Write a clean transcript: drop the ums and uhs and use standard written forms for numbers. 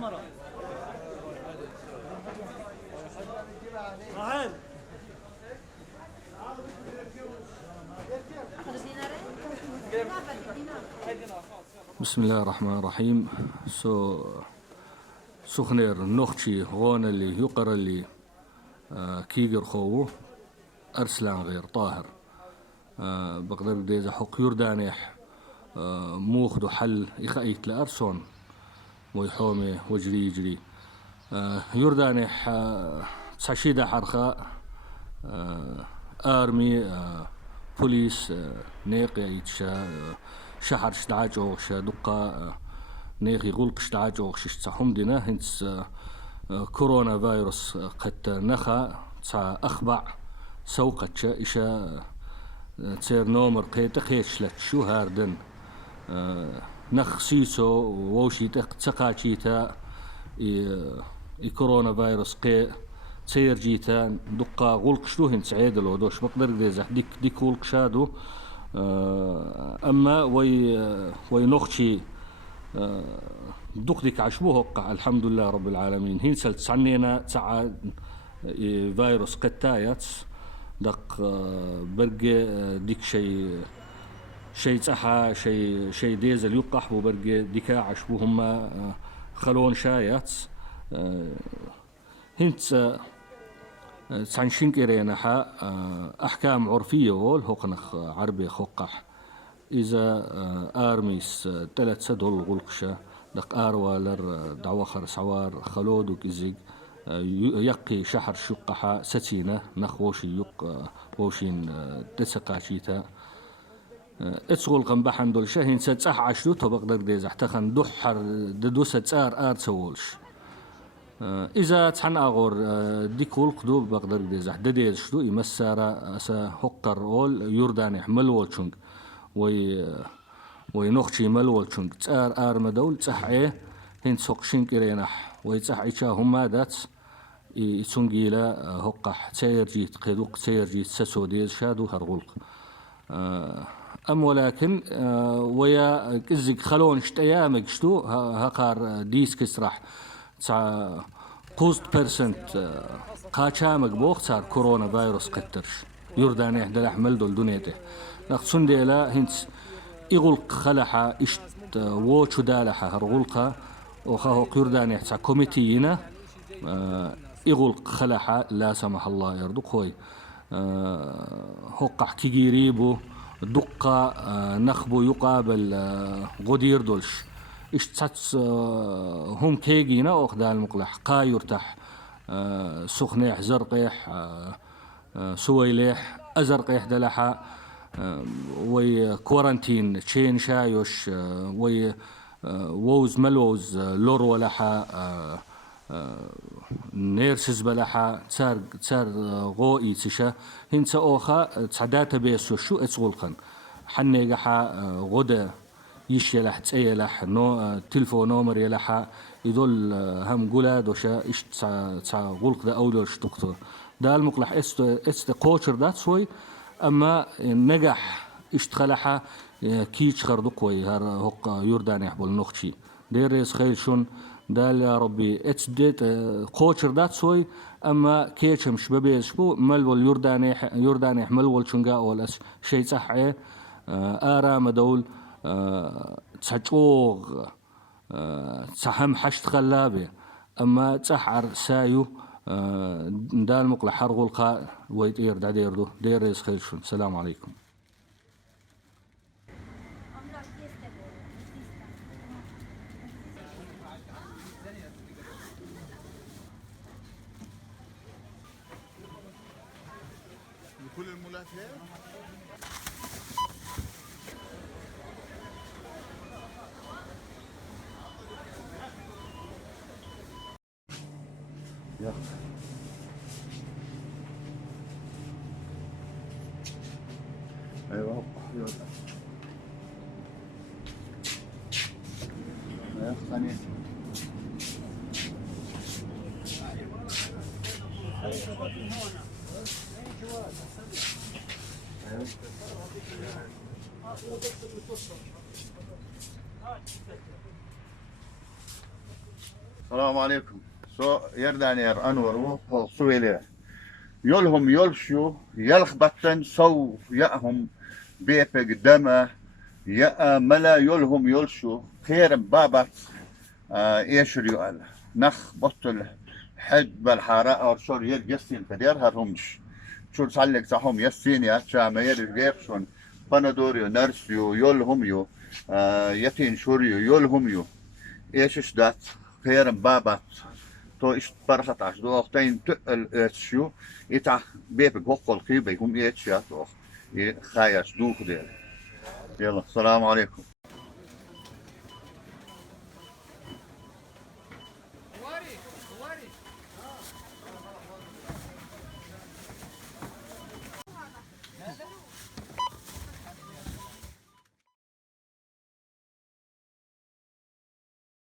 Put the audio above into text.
بسم الله الرحمن الرحيم. سخنير نوختي غون اللي يقر اللي كيجر خوه أرسلان غير طاهر بقدر ديزا حق يردانيح موخدو حل إخايت لأرسون ويحومي وجري يجري يردانيح تسعشيدا حرخاء آرمي بوليس نيقي يتشا شحر شدعاجوغش دقا نيقي غلق شدعاجوغش تسحهم دينا هنس كورونا فيروس قد نخا تسع أخبع سوقتش إشا تسير نومر قيت خيشلت شو هاردن نخ سيسو ووشي تقاچيتا كورونا فيروس قي تسير جيتا دقا غلق شلو هن سعيدلو دوش بقدر ديزح ديك غلق شادو أما وي نخشي دق ديك عشبوه وقع الحمد لله رب العالمين هين سلت سعنينا تسع فيروس قتايات دق برقي ديك شي تسحا شي ديزل يقح وبرقي ديكا عشبوه هما خلون شايات هنت تسعنشين كيرينحا أحكام عرفية وول هوقنخ عربي خوقح إذا آرميس تلت سدول غلقشة دق آروالر دعوخر سوار خلود وكزيق يقي شحر شقحا ستينة نخوشي يق ووشين تسقاشيتا اتسغل قنبحن دول شاهين ستسح عشلو تبقدر ديز احتخن دحر ددو ستسار تسولش إذا تحن أغور ديكول قدو بقدر ديزح دديز شلو يمسارا أسا هقر أول يردانيح ملولشنج وينوخشي ملولشنج تسار مدول تسحعيه هين سوقشين كرينح ويتسحعيشا هما دات يتسنجيلا هقح تسير جيت قيدوق تسير جيت سسو ديز شادو هرغلق أم ولكن ويا كزيك خلون شتيامك شتو هقار ديس كسرح تسع قوست برسنت قاچامك بوخ صار كورونا فيروس قترش يرداني احدى الاحمل دول دنيته نقصن ديلا هنس يغلق خلحة اشت ووشو دالحة هرغلقة وخاهو يرداني تسع كوميتينا يغلق خلحة لا سمح الله يرضو خوي هقح كيجيريبو دقة نخبو يقابل غدير دولش اشتساتس هم كيجينا وخدال المقلح قايرتح سخنيح زرقيح سويليح أزرقيح دلحا وي كورنتين تشين شايوش وي ووز ملوز لور ولحا نيرسز بلحا تسار غوئي تشا هنسا أوخا تسعدات بيسو شو اتسغلقن حنيقحا غدا يش يلح تسيلح تلفو نومر يلح يدل هم قولاد وشا إيش تسع غلق ده أولش دكتور ده المقلح است قوشر ده سوي أما نجح اشتخلحا كيش خردقوي هر هق يردان يحبل نخشي ديريس خيل شون دال يا ربي اتديت قوشر ده سوي أما كيشم شبابيز شبو ملول يردان يحملول شنقا ولا شيء صحي آرام دول تسحوغ تسحم حشت خلابي أما تسحر سايو دال مقلح حرغلقا ويتير دا ديردو دير يسخيلشون. السلام عليكم. كل المولات هيك يا ايوه يا ثانية السلام عليكم. يردانير أنور وصويلة يلهم يلشوا يلخبطن صو يأهم بيبك دمه يا ملا يلهم يلشوا خير بابا ايش ريال نخ بطل حد بالحارة أو شور يسين فدير هرهمش شو تصلك صحهم يسين يا شام يرج جيبشون بندوريو نرسيو يلهم يو يتين شوريو يلهم يو ايش دات خير بابا تو إيش برشة عشدو وقتين تقل إيشيو إتع بيبك وقل قيبة يهم إيش يا تو خايش دوخ دير. يلا السلام عليكم.